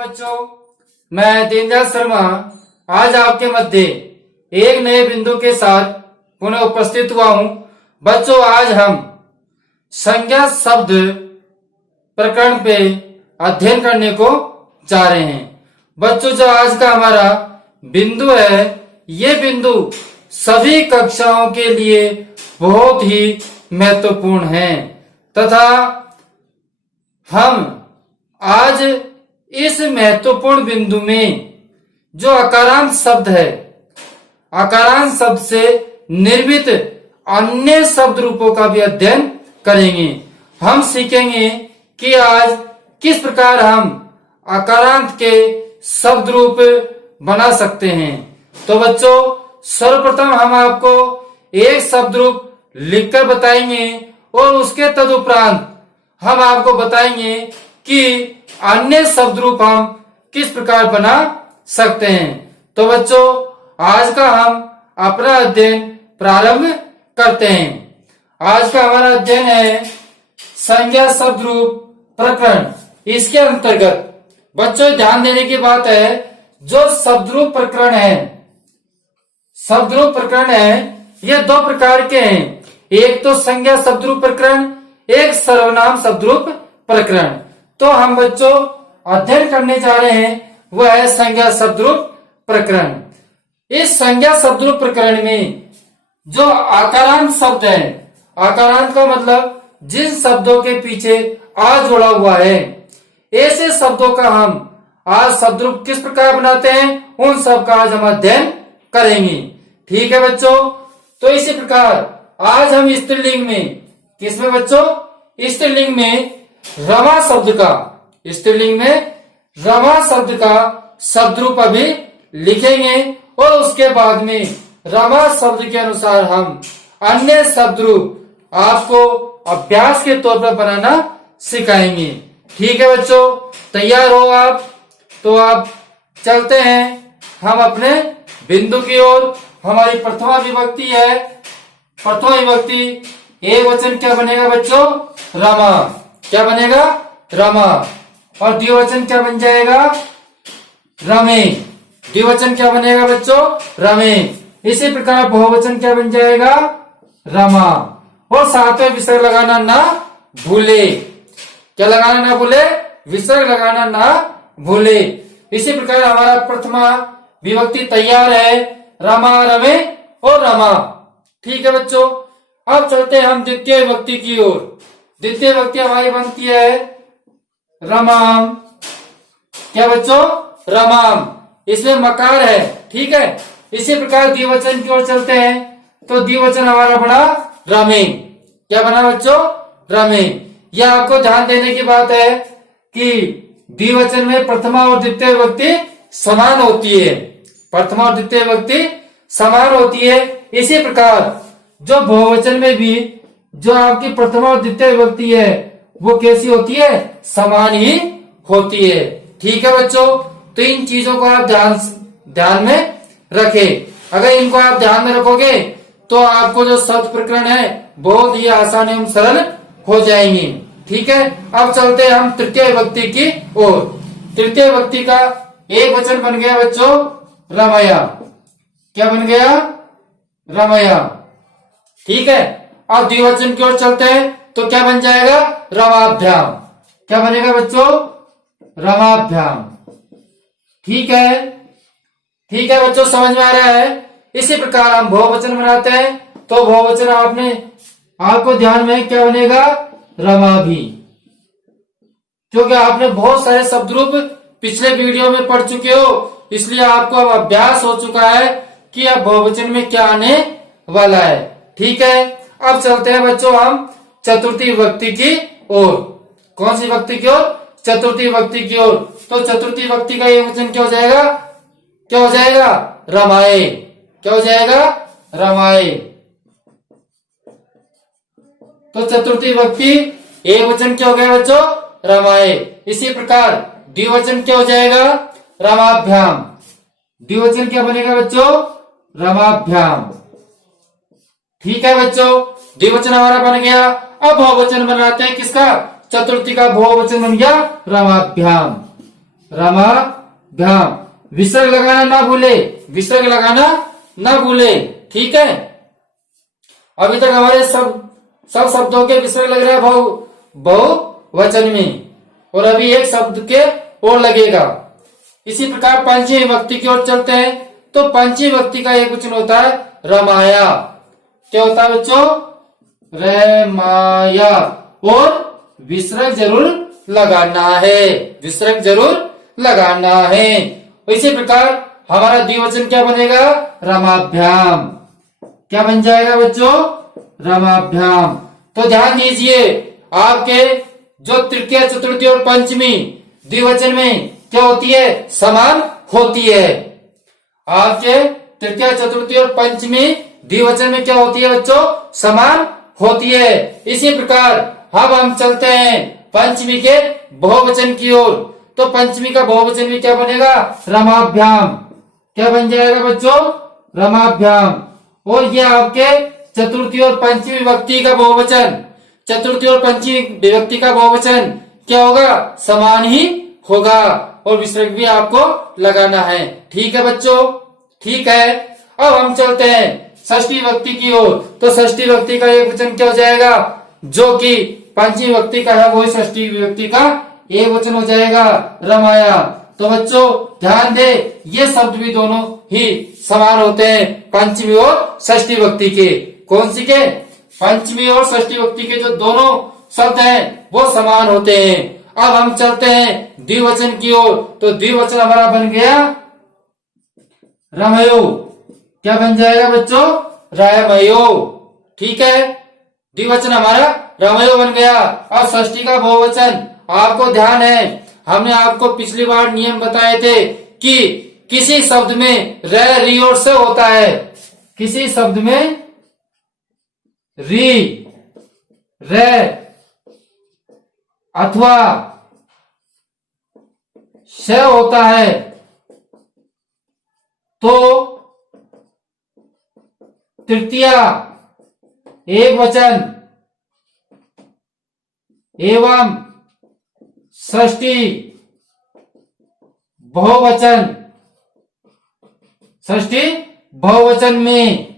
बच्चों, मैं दीनदयाल शर्मा आज आपके मध्य एक नए बिंदु के साथ पुनः उपस्थित हुआ हूं। बच्चों, आज हम संज्ञा शब्द प्रकरण पे अध्ययन करने को जा रहे हैं। बच्चों, जो आज का हमारा बिंदु है, ये बिंदु सभी कक्षाओं के लिए बहुत ही महत्वपूर्ण है तथा हम आज इस महत्वपूर्ण बिंदु में जो अकारांत शब्द है, अकारांत शब्द से निर्मित अन्य शब्द रूपों का भी अध्ययन करेंगे। हम सीखेंगे कि आज किस प्रकार हम अकारांत के शब्द रूप बना सकते हैं। तो बच्चों, सर्वप्रथम हम आपको एक शब्द रूप लिखकर बताएंगे और उसके तदुपरांत हम आपको बताएंगे कि अन्य शब्द रूप हम किस प्रकार बना सकते हैं। तो बच्चों, आज का हम अपना अध्ययन प्रारंभ करते हैं। आज का हमारा अध्ययन है संज्ञा शब्द रूप प्रकरण। इसके अंतर्गत बच्चों ध्यान देने की बात है, जो शब्द रूप प्रकरण है, शब्द रूप प्रकरण है, ये दो प्रकार के हैं। एक तो संज्ञा शब्द रूप प्रकरण, एक सर्वनाम शब्द रूप प्रकरण। तो हम बच्चों अध्ययन करने जा रहे हैं वह है संज्ञा शब्द रूप प्रकरण। इस संज्ञा शब्द रूप प्रकरण में जो आकारांत शब्द है, आकारांत का मतलब जिन शब्दों के पीछे आ जुड़ा हुआ है, ऐसे शब्दों का हम आज शब्द रूप किस प्रकार बनाते हैं, उन सब का आज हम अध्ययन करेंगे। ठीक है बच्चों। तो इसी प्रकार आज हम स्त्रीलिंग में, किसमें बच्चों, स्त्रीलिंग में रमा शब्द का, स्त्रीलिंग में रमा शब्द का शब्द रूप अभी लिखेंगे और उसके बाद में रमा शब्द के अनुसार हम अन्य शब्द रूप आपको अभ्यास के तौर पर बनाना सिखाएंगे। ठीक है बच्चों, तैयार हो आप? तो आप चलते हैं हम अपने बिंदु की ओर। हमारी प्रथमा विभक्ति है, प्रथमा विभक्ति एक वचन क्या बनेगा बच्चों, रमा। क्या बनेगा, रमा। और द्विवचन क्या बन जाएगा, रमे। द्विवचन क्या बनेगा बच्चों, रमे। इसी प्रकार बहुवचन क्या बन जाएगा, रमा। और साथ में विसर्ग लगाना ना भूले। क्या लगाना ना भूले, विसर्ग लगाना ना भूले। इसी प्रकार हमारा प्रथमा विभक्ति तैयार है, रमा, रमे और रमा। ठीक है बच्चों। अब चलते हैं हम द्वितीय विभक्ति की ओर। द्वितीय विभक्ति हमारी बनती है रमाम। क्या बच्चों, रमाम। इसमें मकार है। ठीक है। इसी प्रकार द्विवचन की ओर चलते हैं तो द्विवचन हमारा बना रमे। क्या बना बच्चों, रमे। यह आपको ध्यान देने की बात है कि द्विवचन में प्रथमा और द्वितीय विभक्ति समान होती है। प्रथमा और द्वितीय विभक्ति समान होती है। इसी प्रकार जो बहुवचन में भी जो आपकी प्रथमा और द्वितीय विभक्ति है वो कैसी होती है, समान ही होती है। ठीक है बच्चों। तो इन चीजों को आप ध्यान में रखें। अगर इनको आप ध्यान में रखोगे तो आपको जो शब्द प्रकरण है बहुत ही आसान एवं सरल हो जाएंगे। ठीक है। अब चलते हैं हम तृतीय विभक्ति की ओर। तृतीय विभक्ति का एक वचन बन गया बच्चों, रमया। क्या बन गया, रमया। ठीक है। अब द्विवचन की ओर चलते हैं तो क्या बन जाएगा, रमाभ्याम। क्या बनेगा बच्चों, रमाभ्याम। ठीक है। ठीक है बच्चों, समझ में आ रहा है। इसी प्रकार हम बहुवचन बनाते हैं तो बहुवचन आपको ध्यान में क्या बनेगा, रमाभि। क्योंकि आपने बहुत सारे शब्द रूप पिछले वीडियो में पढ़ चुके हो, इसलिए आपको अब अभ्यास हो चुका है कि अब बहुवचन में क्या आने वाला है। ठीक है। अब चलते हैं बच्चों हम चतुर्थी विभक्ति की ओर। कौन सी विभक्ति की ओर, चतुर्थी विभक्ति की ओर। तो चतुर्थी विभक्ति का एक वचन क्या हो जाएगा, क्या हो जाएगा, रमाए। क्या हो जाएगा, रमाए। तो चतुर्थी विभक्ति एक वचन क्या हो गया बच्चों, रमाए। इसी प्रकार द्विवचन क्या हो जाएगा, रमाभ्याम। द्विवचन क्या बनेगा बच्चों, रमाभ्याम। ठीक है बच्चों, द्विवचन हमारा बन गया। अब बहुवचन बनाते हैं किसका, चतुर्थी का बहुवचन बन गया, रमाभ्याम। रमाभ्याम। विसर्ग लगाना ना भूले, विसर्ग लगाना ना भूले, ठीक है। अभी तक हमारे सब शब्दों के विसर्ग लग रहा है बहुवचन में, और अभी एक शब्द के और लगेगा। इसी प्रकार पंचमी विभक्ति की ओर चलते हैं। तो पंचमी विभक्ति का एक वचन होता है रमाया। क्या होता है बच्चों? रमाया। और विसर्ग जरूर लगाना है, विसर्ग जरूर लगाना है। इसी प्रकार हमारा द्विवचन क्या बनेगा? रमाभ्याम। क्या बन जाएगा बच्चों? रमाभ्याम। तो ध्यान दीजिए, आपके जो तृतीय, चतुर्थी और पंचमी द्विवचन में क्या होती है? समान होती है। आपके तृतीय, चतुर्थी और पंचमी द्विवचन में क्या होती है बच्चों? समान होती है। इसी प्रकार अब हम चलते हैं पंचमी के बहुवचन की ओर। तो पंचमी का बहुवचन भी क्या बनेगा? रमाभ्याम। क्या बन जाएगा बच्चों? रमाभ्याम। और ये आपके चतुर्थी और पंचमी विभक्ति का बहुवचन, चतुर्थी और पंचमी विभक्ति का बहुवचन क्या होगा? समान ही होगा, और विसर्ग भी आपको लगाना है। ठीक है बच्चों? ठीक है। अब हम चलते हैं षष्ठी विभक्ति की ओर। तो षष्ठी विभक्ति का एक वचन क्या हो जाएगा? जो कि पंचमी विभक्ति का है वही षष्ठी विभक्ति का एक वचन हो जाएगा, रमाया। तो बच्चों ध्यान दे, ये शब्द भी दोनों ही समान होते हैं पंचमी और षष्ठी विभक्ति के। कौन सी के? पंचमी और षष्ठी विभक्ति के जो दोनों शब्द हैं वो समान होते हैं। अब हम चलते हैं द्विवचन की ओर। तो द्विवचन हमारा बन गया रमयो। क्या बन जाएगा बच्चों? रामयो। ठीक है, द्विवचन हमारा रमयो बन गया। अब षष्ठी का बहुवचन, आपको ध्यान है, हमने आपको पिछली बार नियम बताए थे कि किसी शब्द में र, री और स होता है। किसी शब्द में री, र अथवा श होता है तो तृतीय एक वचन एवं षष्ठी बहुवचन, षष्ठी बहुवचन में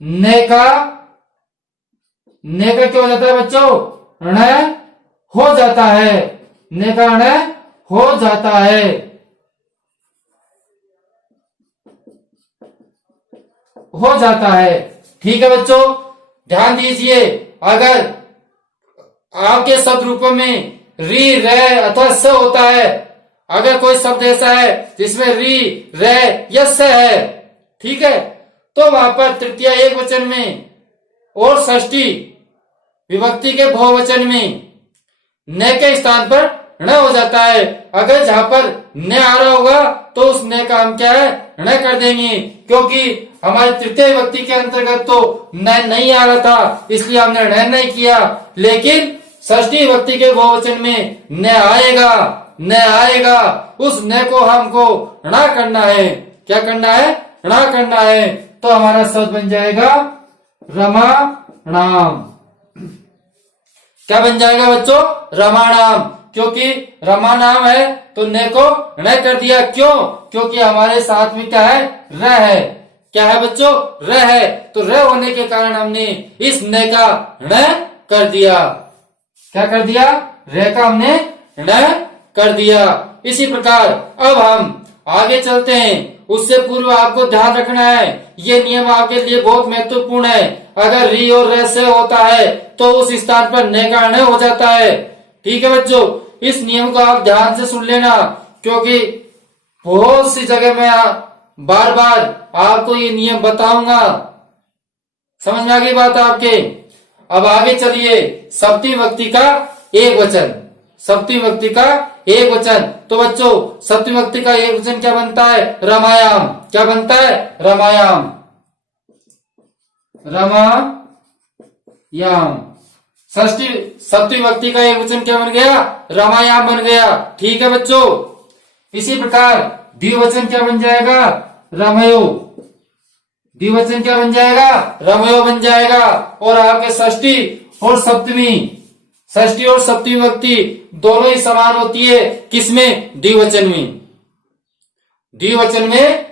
ने का क्या हो जाता है बच्चों? ण हो जाता है। ने का ण हो जाता है। हो जाता है। ठीक है बच्चों, ध्यान दीजिए, अगर आपके शब्द रूपों में री, रे अथवा स होता है, अगर कोई शब्द ऐसा है जिसमें री, रे या स है, ठीक है, तो वहां पर तृतीय एक वचन में और षष्ठी विभक्ति के बहुवचन में न के स्थान पर ण हो जाता है। अगर जहां पर न आ रहा होगा तो उस न का हम क्या है? ण कर देंगे, क्योंकि हमारी तृतीय विभक्ति के अंतर्गत तो न नहीं आ रहा था, इसलिए हमने ण नहीं किया। लेकिन षष्ठी विभक्ति के बहुवचन में न आएगा, न आएगा, उस न को हमको ण करना है। क्या करना है? ण करना है। तो हमारा शब्द बन जाएगा रमाणाम। क्या बन जाएगा बच्चों? रमाणाम। क्योंकि रमा नाम है तो न को ण कर दिया। क्यों? क्योंकि हमारे साथ में क्या है? र है। क्या है बच्चों? र है। तो र होने के कारण हमने इस न का ण कर दिया। क्या कर दिया? र का हमने ण कर दिया। इसी प्रकार अब हम आगे चलते हैं। उससे पूर्व आपको ध्यान रखना है, ये नियम आपके लिए बहुत महत्वपूर्ण है। अगर री और र से होता है तो उस स्थान पर न का ण हो जाता है। ठीक है बच्चों, इस नियम को आप ध्यान से सुन लेना, क्योंकि बहुत सी जगह में बार बार आपको ये नियम बताऊंगा। समझ में आ गई बात आपके? अब आगे चलिए, सप्तमी विभक्ति का एक वचन। सप्तमी विभक्ति का एक वचन। तो बच्चों सप्तमी विभक्ति का एक वचन क्या बनता है? रमायाम। क्या बनता है? रमायाम। रमायाम। सप्तमी विभक्ति का एक वचन क्या बन गया? रमायाम बन गया। ठीक है बच्चों, इसी प्रकार द्विवचन क्या बन जाएगा? रमयो। द्विवचन क्या बन जाएगा? रमयो बन जाएगा। और आपके षष्ठी और सप्तमी, षष्ठी और सप्तमी विभक्ति दोनों ही समान होती है। किसमें? द्विवचन में। द्विवचन में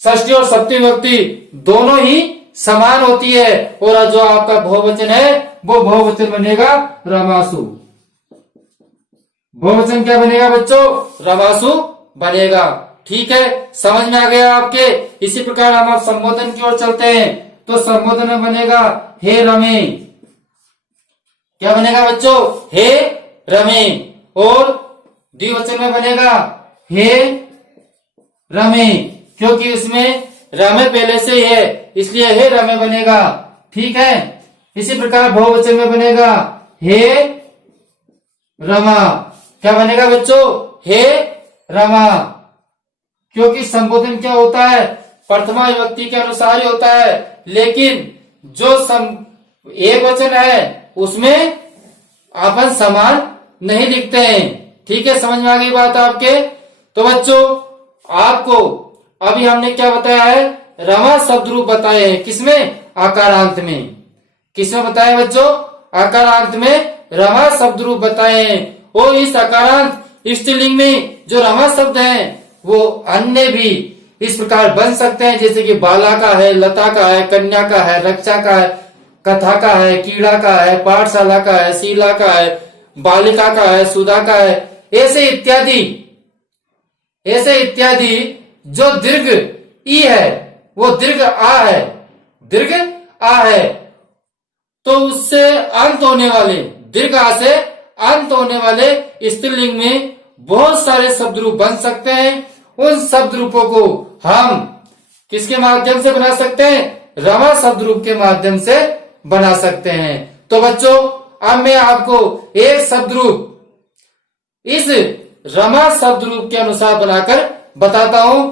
षष्ठी और सप्तमी विभक्ति दोनों ही समान होती है। और जो आपका बहुवचन है वो बहुवचन बनेगा रमासु। बहुवचन क्या बनेगा बच्चों? रमासु बनेगा। ठीक है, समझ में आ गया आपके। इसी प्रकार हम आप संबोधन की ओर चलते हैं। तो संबोधन में बनेगा हे रमे। क्या बनेगा बच्चों? हे रमे। और द्विवचन में बनेगा हे रमे, क्योंकि उसमें रमे पहले से ही है, इसलिए हे रमे बनेगा। ठीक है, इसी प्रकार बहुवचन में बनेगा हे रमा। क्या बनेगा बच्चों? हे रमा, क्योंकि संबोधन क्या होता है? प्रथमा विभक्ति के अनुसार ही होता है। लेकिन जो एक वचन है उसमें अपन समान नहीं लिखते हैं। ठीक है, समझ में आ गई बात आपके। तो बच्चों आपको अभी हमने क्या बताया है? रमा शब्द रूप बताए हैं। किसमें? आकारांत में। किसमें बताया बच्चों? आकारांत में रमा शब्द रूप बताए हैं। और इस आकारांत स्त्रीलिंग में जो रमा शब्द है वो अन्य भी इस प्रकार बन सकते हैं, जैसे कि बाला का है, लता का है, कन्या का है, रक्षा का है, कथा का है, कीड़ा का है, पाठशाला का है, शीला का है, बालिका का है, सुधा का है, ऐसे इत्यादि। जो दीर्घ ई है वो दीर्घ आ है, दीर्घ आ है। तो उससे अंत होने वाले, दीर्घ आ से अंत होने वाले स्त्रीलिंग में बहुत सारे शब्द रूप बन सकते हैं। उन शब्द रूपों को हम किसके माध्यम से बना सकते हैं? रमा शब्द रूप के माध्यम से बना सकते हैं। तो बच्चों अब मैं आपको एक शब्द रूप इस रमा शब्द रूप के अनुसार बनाकर बताता हूं।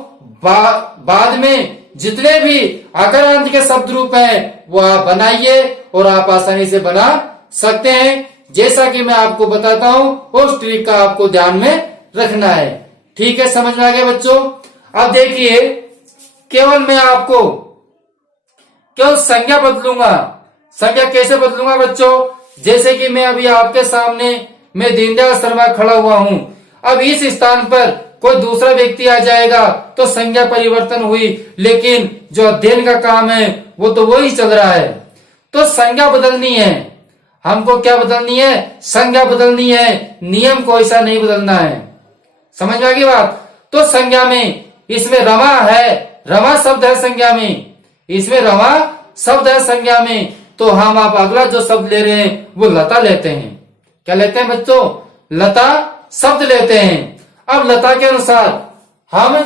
बाद में जितने भी आकारांत के शब्द रूप हैं वो आप बनाइए और आप आसानी से बना सकते हैं। जैसा कि मैं आपको बताता हूं उस ट्रिक का आपको ध्यान में रखना है। ठीक है, समझ में आ गया बच्चों। अब देखिए, केवल मैं आपको केवल संज्ञा बदलूंगा। संज्ञा कैसे बदलूंगा बच्चों? जैसे कि मैं अभी आपके सामने मैं दीनदयाल शर्मा खड़ा हुआ हूं। अब इस स्थान पर कोई दूसरा व्यक्ति आ जाएगा तो संज्ञा परिवर्तन हुई, लेकिन जो अध्ययन का काम है वो तो वही चल रहा है। तो संज्ञा बदलनी है हमको। क्या बदलनी है? संज्ञा बदलनी है, नियम को ऐसा नहीं बदलना है। समझ में आ गई बात? तो संज्ञा में इसमें रमा है, रमा शब्द है संज्ञा में, इसमें रमा शब्द है संज्ञा में। तो हम आप अगला जो शब्द ले रहे हैं वो लता लेते हैं। क्या लेते हैं बच्चों? लता शब्द लेते हैं। अब लता के अनुसार हम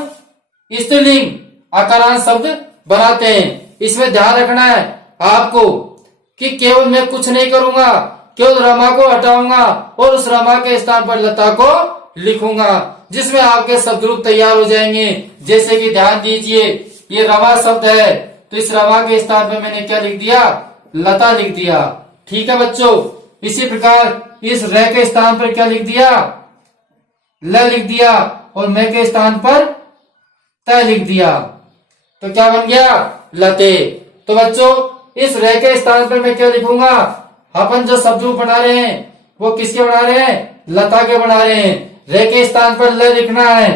स्त्रीलिंग आकारांत शब्द बनाते हैं। इसमें ध्यान रखना है आपको कि केवल मैं कुछ नहीं करूंगा, केवल रमा को हटाऊंगा और उस रमा के स्थान पर लता को लिखूंगा, जिसमें आपके शब्द रूप तैयार हो जाएंगे। जैसे कि ध्यान दीजिए, ये रमा शब्द है तो इस रमा के स्थान पर मैंने क्या लिख दिया? लता लिख दिया। ठीक है बच्चों, इसी प्रकार इस रे के स्थान पर क्या लिख दिया? ल लिख दिया और मैं के स्थान पर त लिख दिया। तो क्या बन गया? लते। तो बच्चों इस रे के स्थान पर मैं क्या लिखूंगा? अपन जो शब्द रूप बना रहे हैं वो किसके बना रहे हैं? लता के बना रहे हैं। रे के स्थान पर ल लिखना है,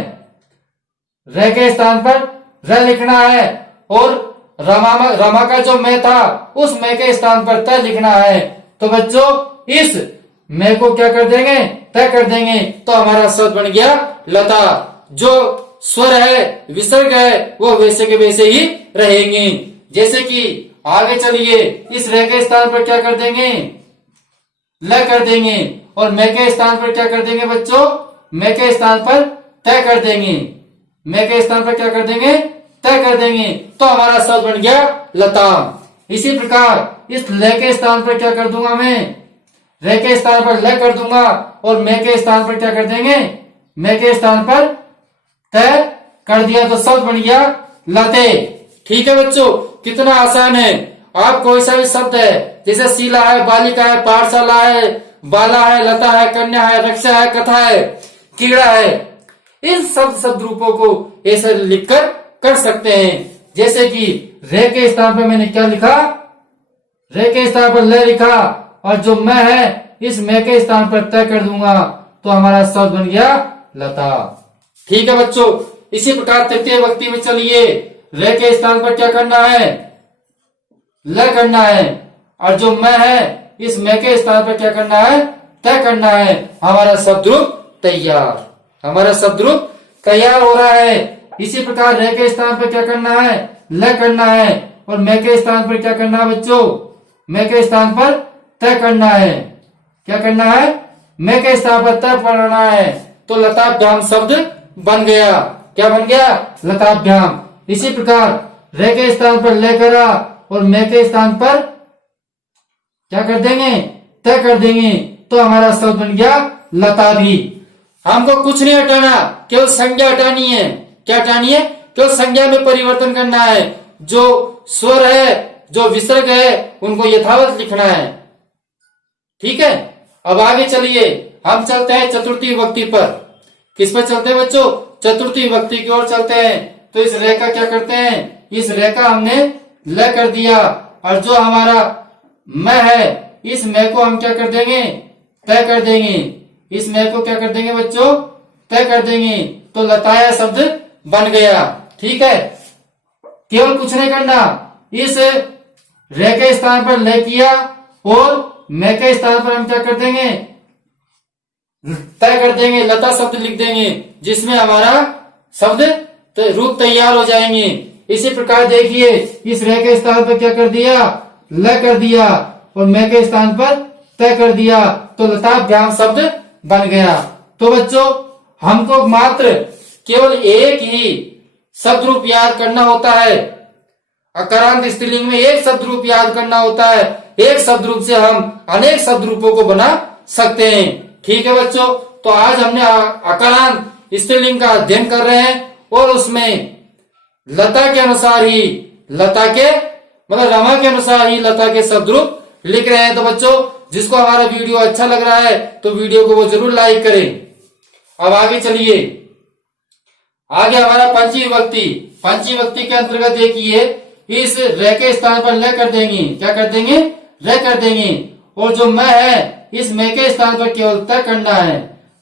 रे के स्थान पर र लिखना है और रमा का जो मैं था उस मैं के स्थान पर त लिखना है। तो बच्चों इस मैं को क्या कर देंगे? तय कर देंगे। तो हमारा शब्द बन गया लता। जो स्वर है, विसर्ग है, वो वैसे के वैसे ही रहेंगे। जैसे कि आगे चलिए, इस रे के स्थान पर क्या कर देंगे? ल कर देंगे और मैं के स्थान पर क्या कर देंगे बच्चों? मैं के स्थान पर तय कर देंगे। मैं के स्थान पर क्या कर देंगे? तय कर देंगे। तो हमारा शब्द बन गया लता। इसी प्रकार इस ल के स्थान पर क्या कर दूंगा? मैं रे के स्थान पर ल कर दूंगा और मैं के स्थान पर क्या कर देंगे? मैं के स्थान पर तय कर दिया। तो शब्द बन गया लते। ठीक है बच्चों, कितना आसान है। आप कोई सा भी शब्द है, जैसे शीला है, बालिका है, पाठशाला है, बाला है, लता है, कन्या है, रक्षा है, कथा है, कीड़ा है, इन शब्द रूपों को ऐसे लिखकर कर सकते हैं। जैसे कि रे के स्थान पर मैंने क्या लिखा? रे के स्थान पर ल लिखा और जो मैं है इस मैं के स्थान पर तय कर दूंगा तो हमारा शब्द बन गया लता। ठीक है बच्चों, इसी प्रकार तृतीय विभक्ति में चलिए रे के स्थान पर क्या करना है, ल करना है, और जो मैं है इस मैं के स्थान पर क्या करना है, तय करना है। हमारा शब्द रूप तैयार, हमारा शब्द रूप तैयार हो रहा है। इसी प्रकार रे के स्थान पर क्या करना है, ल करना है, और मैं के स्थान पर क्या करना है बच्चों, मैं के स्थान पर तय करना है। क्या करना है, मैं के स्थान पर तय करना है, तो लताभ्याम शब्द बन गया। क्या बन गया, लताभ्याम। इसी प्रकार रे के स्थान पर ले करा और मैं के स्थान पर क्या कर देंगे, तय कर देंगे, तो हमारा शब्द बन गया लता भी। हमको कुछ नहीं हटाना, केवल संज्ञा हटानी है। क्या हटानी है, केवल संज्ञा में परिवर्तन करना है। जो स्वर है, जो विसर्ग है, उनको यथावत लिखना है। ठीक है, अब आगे चलिए, हम चलते हैं चतुर्थी विभक्ति पर। किस पर चलते हैं बच्चों, चतुर्थी विभक्ति की ओर चलते हैं। तो इस रे का क्या करते हैं, इस रे का हमने ल कर दिया, और जो हमारा मैं है इस मैं को हम क्या कर देंगे, तय कर देंगे। इस मैं को क्या कर देंगे बच्चों, तय कर देंगे, तो लताया शब्द बन गया। ठीक है, केवल कुछ नहीं करना, इस रे के स्थान पर ले किया और मैं के स्थान पर हम क्या कर देंगे, तय कर देंगे, लता शब्द लिख देंगे, जिसमें हमारा शब्द रूप तैयार हो जाएंगे। इसी प्रकार देखिए, इस रे के स्थान पर क्या कर दिया, ल कर दिया, और मैं के स्थान पर तय कर दिया, तो लताभ्याम शब्द बन गया। तो बच्चों, हमको मात्र केवल एक ही शब्द रूप याद करना होता है। अकारांत स्त्रीलिंग में एक शब्द रूप याद करना होता है। एक शब्द रूप से हम अनेक शब्द रूपों को बना सकते हैं। ठीक है बच्चों, तो आज हमने अकारांत स्त्रीलिंग का अध्ययन कर रहे हैं, और उसमें लता के अनुसार ही, लता के मतलब रमा के अनुसार ही लता के शब्द रूप लिख रहे हैं। तो बच्चों, जिसको हमारा वीडियो अच्छा लग रहा है तो वीडियो को वो जरूर लाइक करें। अब आगे चलिए, आगे हमारा पंचमी विभक्ति। पंचमी विभक्ति के अंतर्गत देखिए, इस रे के स्थान पर ल कर देंगे, क्या कर देंगे, रे कर देंगे, और जो मैं है इस मैं के स्थान पर केवल तय करना है,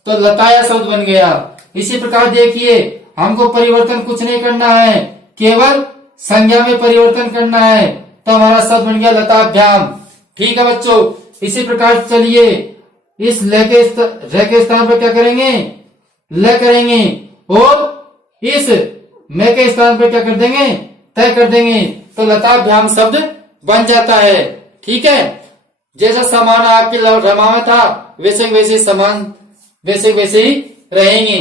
तो लताया शब्द बन गया। इसी प्रकार देखिए, हमको परिवर्तन कुछ नहीं करना है, केवल संज्ञा में परिवर्तन करना है, तो हमारा शब्द बन गया लताभ्याम। ठीक है बच्चों, इसी प्रकार चलिए, इस रे के स्थान पर क्या करेंगे, ल करेंगे, और इस मैं के स्थान पर क्या कर देंगे, तय कर देंगे, तो लताभ्याम शब्द बन जाता है। ठीक है, जैसा समान आपके रमा में था वैसे वैसे समान वैसे ही रहेंगे।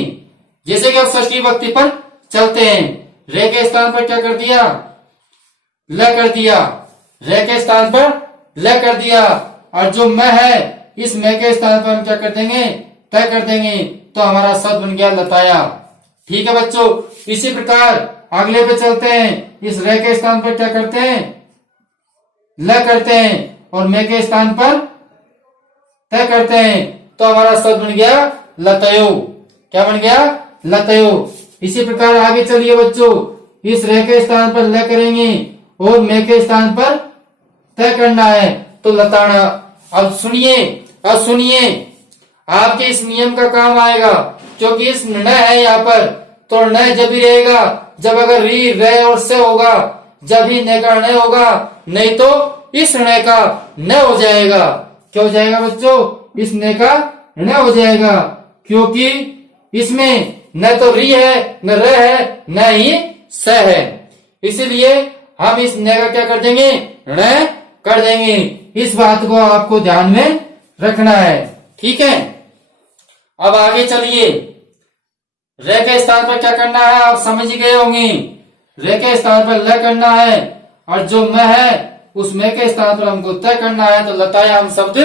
जैसे कि अब षष्ठी विभक्ति पर चलते हैं। रे के स्थान पर क्या कर दिया, ल कर दिया, रे के स्थान पर ल कर दिया, और जो मैं है इस मैं के स्थान पर हम क्या कर देंगे, तय कर देंगे, तो हमारा शब्द बन गया लताया। ठीक है बच्चों, इसी प्रकार अगले पे चलते हैं। इस रे के स्थान पर क्या करते हैं, ल करते हैं, और मैं के स्थान पर तय करते हैं, तो हमारा शब्द बन गया लतयो। क्या बन गया, लतयो। इसी प्रकार आगे चलिए बच्चों, इस रे के स्थान पर ल करेंगे और मैं के स्थान पर तय करना है, तो लताड़ा। अब सुनिए, आपके इस नियम का काम आएगा, क्योंकि इस न है यहाँ पर, तो न जब ही रहेगा जब अगर री रे और से होगा, जब ही न का न होगा, नहीं तो इस न का न हो जाएगा। क्या हो जाएगा बच्चों, इस न का न हो जाएगा, क्योंकि इसमें न तो री है, न र है, न ही स है। इसीलिए हम इस न का क्या कर देंगे, न कर देंगे। इस बात को आपको ध्यान में रखना है। ठीक है, अब आगे चलिए, रे के स्थान पर क्या करना है आप समझ गए होंगे। रे के स्थान पर ल करना है, और जो मैं है उस मैं के स्थान पर हमको तय करना है, तो लतायाम शब्द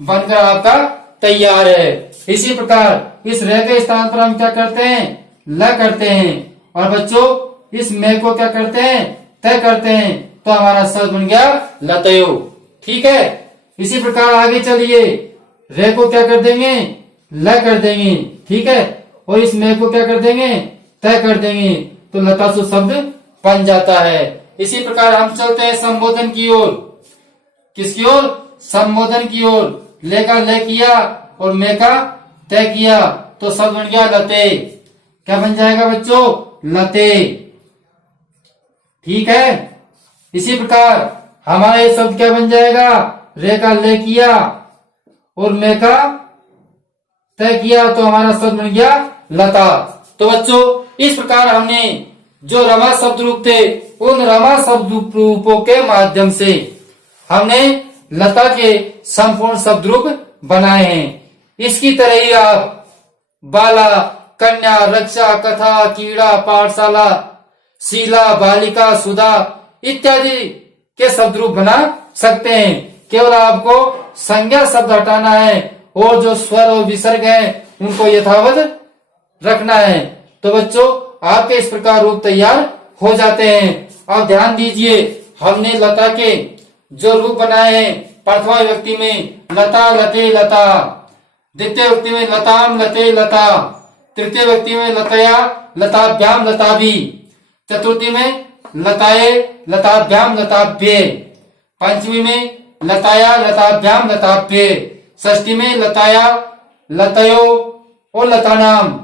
बनकर आपका तैयार है। इसी प्रकार इस रे के स्थान पर हम क्या करते हैं, ल करते हैं, और बच्चों इस मैं को क्या करते हैं, तय करते हैं, तो हमारा शब्द बन गया लतयो। ठीक है, इसी प्रकार आगे चलिए, रे को क्या कर देंगे, ल कर देंगे। ठीक है, और इस मैं को क्या कर देंगे, तय कर देंगे, तो लतासु शब्द बन जाता है। इसी प्रकार हम चलते हैं संबोधन की ओर। किसकी ओर, संबोधन की ओर। ले का ले किया और मैं का तय किया तो शब्द बन गया लते। क्या बन जाएगा बच्चों? लते। ठीक है। इसी प्रकार हमारा ये शब्द क्या बन जाएगा? रे का ले किया और मैं का तय किया तो हमारा शब्द बन गया लता। तो बच्चों इस प्रकार हमने जो रमा शब्द रूप थे उन रमा शब्द रूपों के माध्यम से हमने लता के संपूर्ण शब्द रूप बनाए हैं। इसकी तरह ही आप बाला, कन्या, रक्षा, कथा, कीड़ा, पाठशाला, शीला, बालिका, सुधा इत्यादि के शब्द रूप बना सकते हैं। केवल आपको संज्ञा शब्द हटाना है और जो स्वर और विसर्ग हैं उनको यथावत रखना है। तो बच्चों आपके इस प्रकार रूप तैयार हो जाते हैं। अब ध्यान दीजिए, हमने लता के जो रूप बनाए हैं, प्रथमा विभक्ति में लता, लते, लता, द्वितीय विभक्ति में लताम, लते, लता, तृतीय विभक्ति में लतया, लताभ्याम, लताभि, चतुर्थी में लताए, लताभ्याम, लताभ्ये, पंचमी में लताया, लताभ्याम, लताभ्ये, षष्ठी में लताया, लतयो और लतानाम,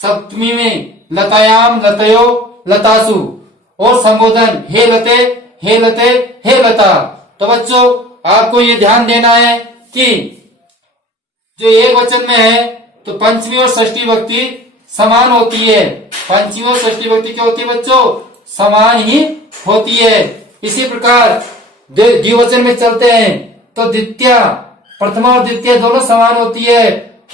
सप्तमी में लतायाम, लतयो, लतासु और संबोधन हे लते, हे लते, हे लता। तो बच्चों आपको ये ध्यान देना है कि जो एक वचन में है तो पंचमी और षष्ठी विभक्ति समान होती है। पंचमी और षष्ठी विभक्ति क्या होती है बच्चों? समान ही होती है। इसी प्रकार द्विवचन में चलते हैं तो द्वितीय, प्रथमा और द्वितीय दोनों समान होती है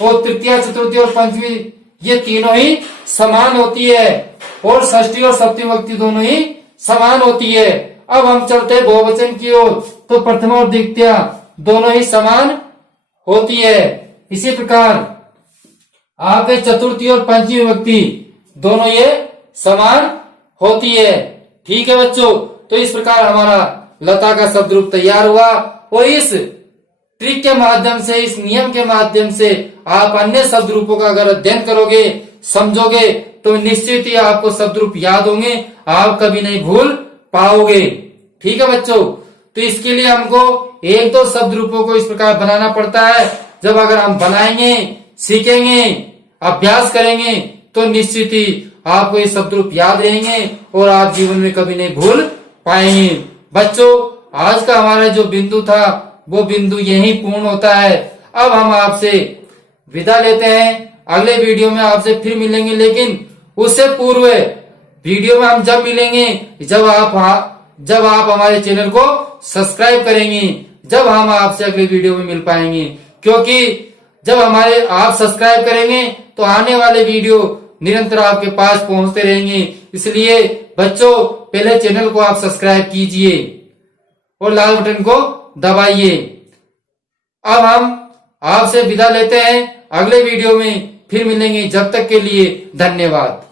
और तृतीय, चतुर्थी और पंचमी ये तीनों ही समान होती है और षष्ठी और सप्तमी विभक्ति दोनों ही समान होती है। अब हम चलते हैं बहुवचन की ओर तो प्रथमा और द्वितीय दोनों ही समान होती है। इसी प्रकार आपके चतुर्थी और पंचमी विभक्ति दोनों ये समान होती है। ठीक है बच्चों, तो इस प्रकार हमारा लता का शब्द रूप तैयार हुआ और इस ट्रिक के माध्यम से, इस नियम के माध्यम से आप अन्य शब्द रूपों का अगर अध्ययन करोगे, समझोगे तो निश्चित ही आपको शब्द रूप याद होंगे, आप कभी नहीं भूल पाओगे। ठीक है बच्चों, तो इसके लिए हमको एक दो शब्द रूपों को इस प्रकार बनाना पड़ता है। जब अगर हम बनाएंगे, सीखेंगे, अभ्यास करेंगे तो निश्चित ही आपको ये शब्द रूप याद रहेंगे और आप जीवन में कभी नहीं भूल पाएंगे। बच्चों आज का हमारा जो बिंदु था वो बिंदु यहीं पूर्ण होता है। अब हम आपसे विदा लेते हैं। अगले वीडियो में आपसे फिर मिलेंगे, लेकिन उससे पूर्व वीडियो में हम जब मिलेंगे जब आप हमारे चैनल को सब्सक्राइब करेंगे, जब हम आपसे अगले वीडियो में मिल पाएंगे। क्योंकि जब आप सब्सक्राइब करेंगे तो आने वाले वीडियो निरंतर आपके पास पहुंचते रहेंगे। इसलिए बच्चों पहले चैनल को आप सब्सक्राइब कीजिए और लाल बटन को दबाइए। अब हम आपसे विदा लेते हैं, अगले वीडियो में फिर मिलेंगे। जब तक के लिए धन्यवाद।